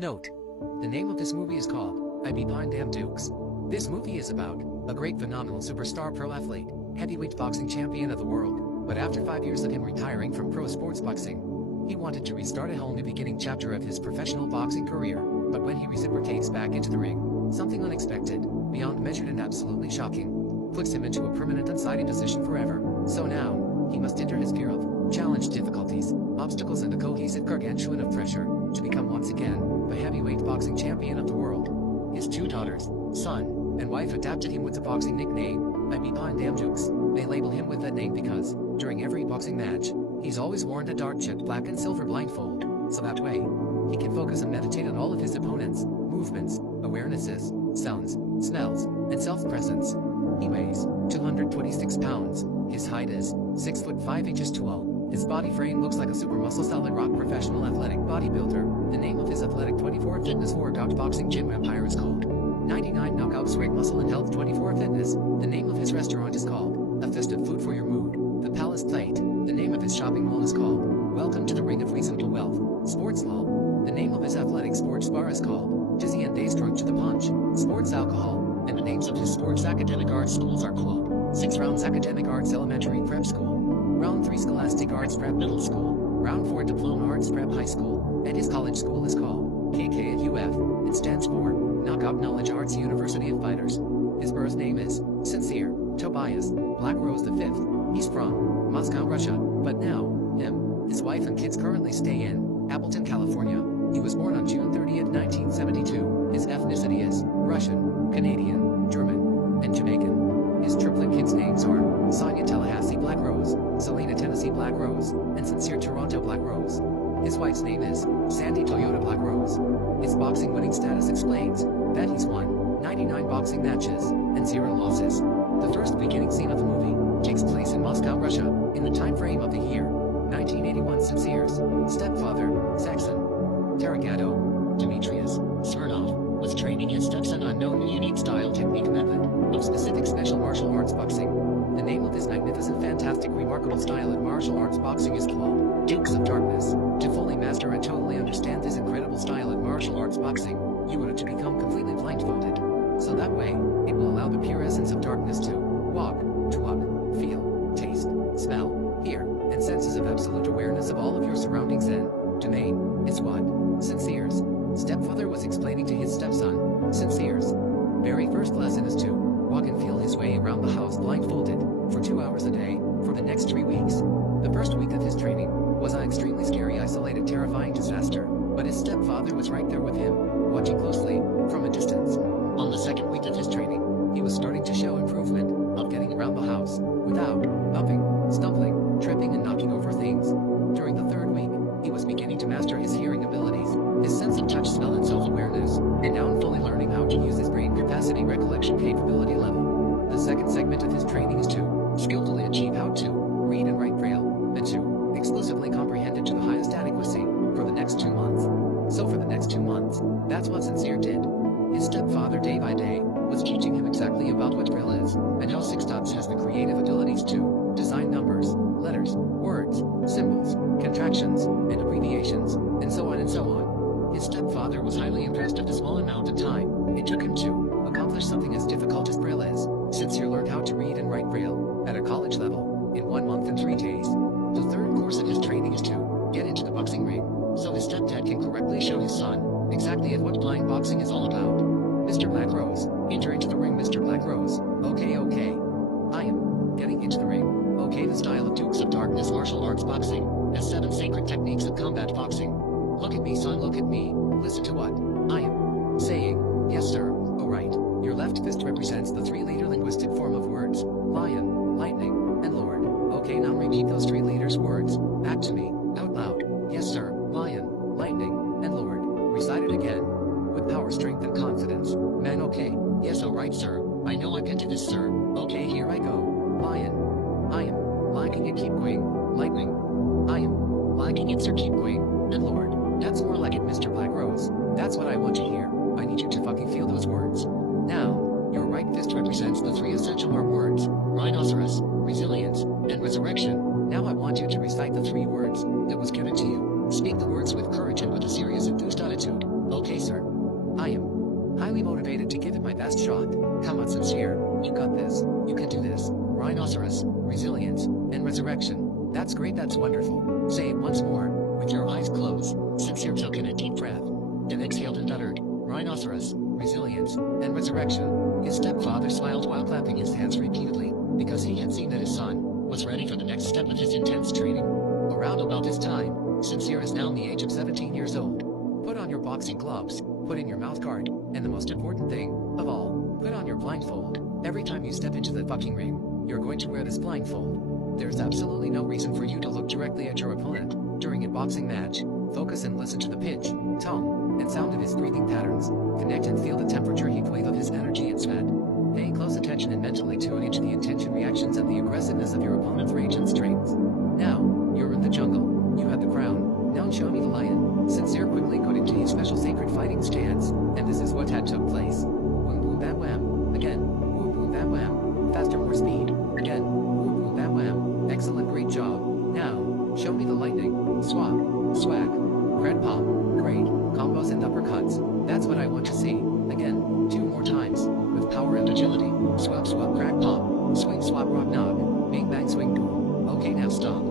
Note: the name of this movie is called I Be Pine Damn Dukes. This movie is about a great phenomenal superstar pro athlete, heavyweight boxing champion of the world, but after 5 years of him retiring from pro sports boxing, he wanted to restart a whole new beginning chapter of his professional boxing career. But when he reciprocates back into the ring, something unexpected, beyond measured and absolutely shocking, puts him into a permanent unsightly position forever. So now, he must enter his fear of challenge, difficulties, obstacles, and a cohesive gargantuan of pressure to become once again the heavyweight boxing champion of the world. His 2 daughters, son, and wife adapted him with the boxing nickname, I Be Pine Damn Dukes. They label him with that name because, during every boxing match, he's always worn a dark jet black and silver blindfold, so that way, he can focus and meditate on all of his opponents' movements, awarenesses, sounds, smells, and self-presence. He weighs 226 pounds, his height is 6 foot 5 inches tall, his body frame looks like a super muscle solid rock professional athletic bodybuilder. The name of his athletic 24 fitness workout boxing gym empire is called 99 Knockout Swag Muscle and Health 24 Fitness. The name of his restaurant is called A Festive Food for Your Mood, The Palace Plate. The name of his shopping mall is called Welcome to the Ring of Reasonable Wealth, Sports Mall. The name of his athletic sports bar is called Dizzy and Days Drunk to the Punch, Sports Alcohol. And the names of his sports academic arts schools are called 6 Rounds Academic Arts Elementary Prep School, Round 3 Scholastic Arts Prep Middle School, Round 4 Diploma Arts Prep High School, and his college school is called KKUF. It stands for Knockout Knowledge Arts University of Fighters. His birth name is Sincere Tobias Black Rose V. He's from Moscow, Russia, but now, his wife and kids currently stay in Appleton, California. He was born on June 30th, 1972. His ethnicity is Russian, Canadian, German, and Jamaican. His triplet kids' names are Sonia Tallahassee Black Rose, Selena Tennessee Black Rose, and Sincere Toronto Black Rose. His wife's name is Sandy Toyota Black Rose. His boxing winning status explains that he's won 99 boxing matches and 0 losses. The first beginning scene of the movie takes place in Moscow, Russia, in the time frame of the year 1981. Sincere's stepfather, Saxon Tarragado Demetrius Smirnov, was training his stepson on known unique style technique method of specific special martial arts boxing. The name of this magnificent, fantastic, remarkable style of martial arts boxing is called Dukes of Darkness. To fully master and totally understand this incredible style of martial arts boxing, you would have to become completely blindfolded. So that way, it will allow the pure essence of darkness to walk, talk, feel, taste, smell, hear, and senses of absolute awareness of all of your surroundings and domain, is what Sincere's stepfather was explaining to his stepson. Sincere's very first lesson is to walk and feel his way around the house blindfolded for 2 hours a day for the next 3 weeks. The first week of his training was an extremely scary, isolated, terrifying disaster, but his stepfather was right there with him, watching closely from a distance. On the second week of his training, he was starting to show improvement of getting around the house without bumping, stumbling, tripping, and knocking over things. During the third week, he was beginning to master his hearing abilities, his sense of touch, smell, and self-awareness, and now fully learning how to use his brain capacity recollection capability level. The second segment of his training is to skillfully achieve how to read and write Braille, and to exclusively comprehend it to the highest adequacy for the next 2 months. So for the next 2 months, that's what Sincere did. His stepfather, day by day, was teaching him exactly about what Braille is, and how 6 Dots has the creative abilities to design numbers, letters, words, symbols, contractions, and abbreviations, and so on and so on. His stepfather was highly impressed at the small amount of time it took him to accomplish something as difficult as Braille is. Sincere learned how to read and write Braille at a college level in 1 month and 3 days. The third course of his training is to get into the boxing ring, so his stepdad can correctly show his son exactly at what blind boxing is all about. Mr. Black Rose, enter into the ring. Mr. Black Rose, okay. I am getting into the ring. Okay, the style of Dukes of Darkness martial arts boxing has 7 sacred techniques of combat boxing. Look at me, son, look at me. Listen to what I am saying. Yes, sir. Alright. Your left fist represents the 3-letter linguistic form of words: lion, lightning, and lord. Okay, now repeat those 3 letters words back to me, out loud. Yes, sir. Lion, lightning, and lord. Recite it again with power, strength, and confidence. Man, okay. Yes, alright, sir. I know I can do this, sir. Okay, here I go. Lion. I am liking it, keep going. Lightning. I am liking it, sir, keep going. And lord. That's more like it, Mr. Black Rose. That's what I want to hear. I need you to fucking feel those words. Now, your right fist represents the 3 essential words: rhinoceros, resilience, and resurrection. Now I want you to recite the 3 words that was given to you. Speak the words with courage and with a serious, enthused attitude. Okay, on, Sincere. You got this. You can do this. Rhinoceros, resilience, and resurrection. That's great, that's wonderful. Say it once more, with your eyes closed. Sincere took in a deep breath, then exhaled and uttered, rhinoceros, resilience, and resurrection. His stepfather smiled while clapping his hands repeatedly, because he had seen that his son was ready for the next step of his intense training. Around about this time, Sincere is now in the age of 17 years old. Put on your boxing gloves, put in your mouth guard, and the most important thing of all, put on your blindfold. Every time you step into the fucking ring, you're going to wear this blindfold. There's absolutely no reason for you to look directly at your opponent during a boxing match. Focus and listen to the pitch, tone, and sound of his breathing patterns. Connect and feel the temperature heat wave of his energy and sweat. Pay close attention and mentally tune into the intention, reactions, and the aggressiveness of your opponent's rage and strength. Now, you're in the jungle. You have the crown. Now show me the lion. Sincere quickly got into his special sacred fighting stance, and this is what had took place. Boom boom bam wham. Again. Boom boom bam wham. Faster, more speed. Again. Boom boom bam wham. Excellent, great job. Now, show me the lightning. Swap. Swag. Cred pop. Great. Combos and uppercuts. That's what I want to see. Again. 2 more times. With power and agility. Swap swap crack pop. Swing swap rock knock. Bing bang swing boom. Okay, now stop.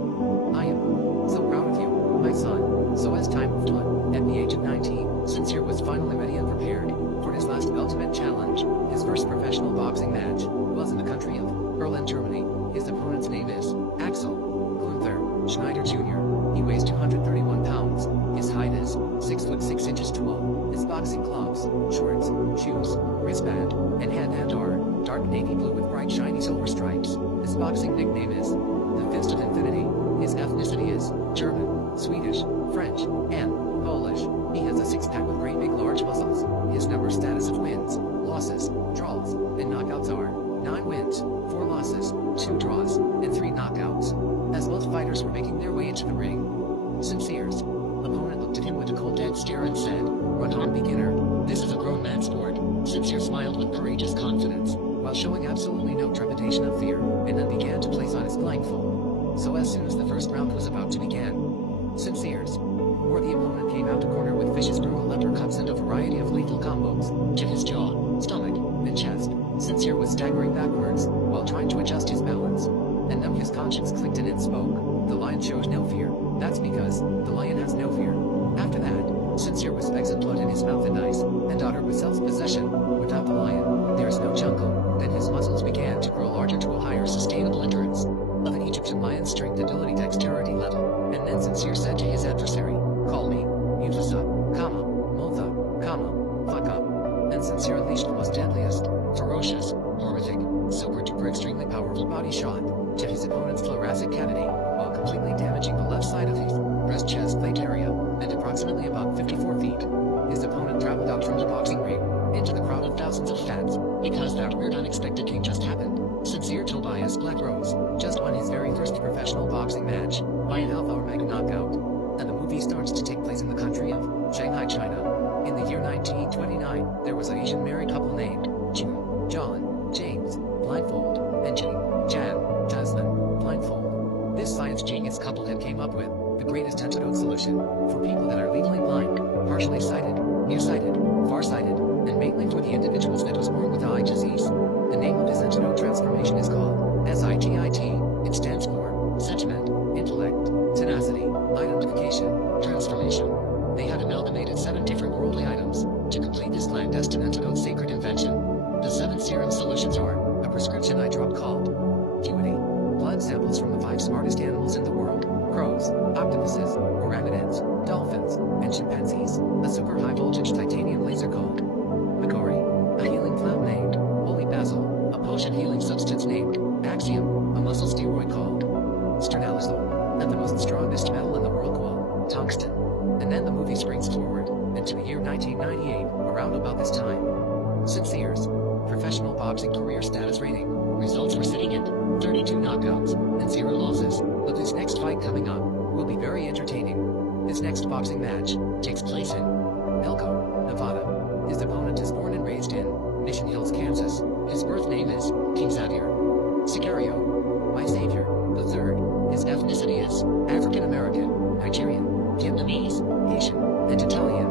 I am so proud of you, my son. So as time moved on, at the age of 19, Sincere was finally ready and prepared for his last ultimate challenge. His first professional boxing match was in the country of Berlin, Germany. His opponent's name is Axel Gunther Schneider Jr. He weighs 231 pounds. His height is 6 foot 6 inches tall. His boxing gloves, shorts, shoes, wristband, and headband are dark navy blue with bright shiny silver stripes. His boxing nickname is the Fist of Infinity. His ethnicity is German, Swedish, French, and Polish. He has a six-pack with great big large muscles. His number status of wins, losses, draws, and knockouts are 9 wins, 4 losses, 2 draws, and 3 knockouts. As both fighters were making their way into the ring, Sincere's opponent looked at him with a cold dead stare and said, "Run on, beginner. This is a grown man's sport." Sincere smiled with courageous confidence, while showing absolutely no trepidation of fear, and then began to place on his blindfold. So as soon as the first round was about to begin, Sincere's worthy opponent came out to corner with vicious brutal uppercuts and a variety of lethal combos to his jaw, stomach, and chest. Sincere was staggering backwards while trying to adjust his balance. And then his conscience clicked and it spoke. The lion shows no fear. That's because the lion has no fear. After that, Sincere with specks of blood in his mouth and eyes, and uttered with self-possession, "Without the lion, there is no jungle." Then his muscles began to grow larger to a higher sustainable endurance of an Egyptian lion's strength, agility, dexterity level. And then Sincere said to his adversary, "Call me Mufasa, comma, Motha, comma, fuck up." And Sincere unleashed the most deadliest, ferocious, horrific, super-duper extremely powerful body shot to his opponent's thoracic cavity, while completely damaging the left side of his breast chest plate area, and approximately about 54 feet. His opponent traveled out from the boxing ring into the crowd of thousands of fans, because that weird unexpected thing just happened. Sincere Tobias Black Rose just won his very first professional boxing match by an half-hour mega knockout. And the movie starts to take place in the country of Shanghai, China. In the year 1929, there was an Asian married couple named June, John, James, blindfold, and Jane, Jan, Jasmine, blindfold. This science genius couple had came up with the greatest antidote solution for people that are legally blind, partially sighted, nearsighted, farsighted, and mainly for the individuals that was born with eye disease. The name of this antidote transformation is called SITIT. It stands for Sentiment, Intellect, Tenacity, Identification, Transformation. They had amalgamated 7 different worldly items to complete this clandestine antidote sacred invention. The 7 serum solutions are a prescription eye drop called Acuity, blood samples from the 5 smartest animals in the world, crows, octopuses, orangutans, dolphins, and chimpanzees, a super high voltage titanium laser called Megori, a healing cloud named Holy Basil, a potion healing substance named Axiom, a muscle steroid called Sternalizol, and the most strongest metal in the world called tungsten. And then the movie springs forward into the year 1998, around about this time. Sincere's professional boxing career status rating results were sitting at 32 knockouts and 0 losses, but this next fight coming up will be very entertaining. His next boxing match takes place in Elko, Nevada. His opponent is born and raised in Mission Hills, Kansas. His birth name is King Xavier Sicario, my savior. The third, his ethnicity is African American, Nigerian, Vietnamese, Haitian, and Italian.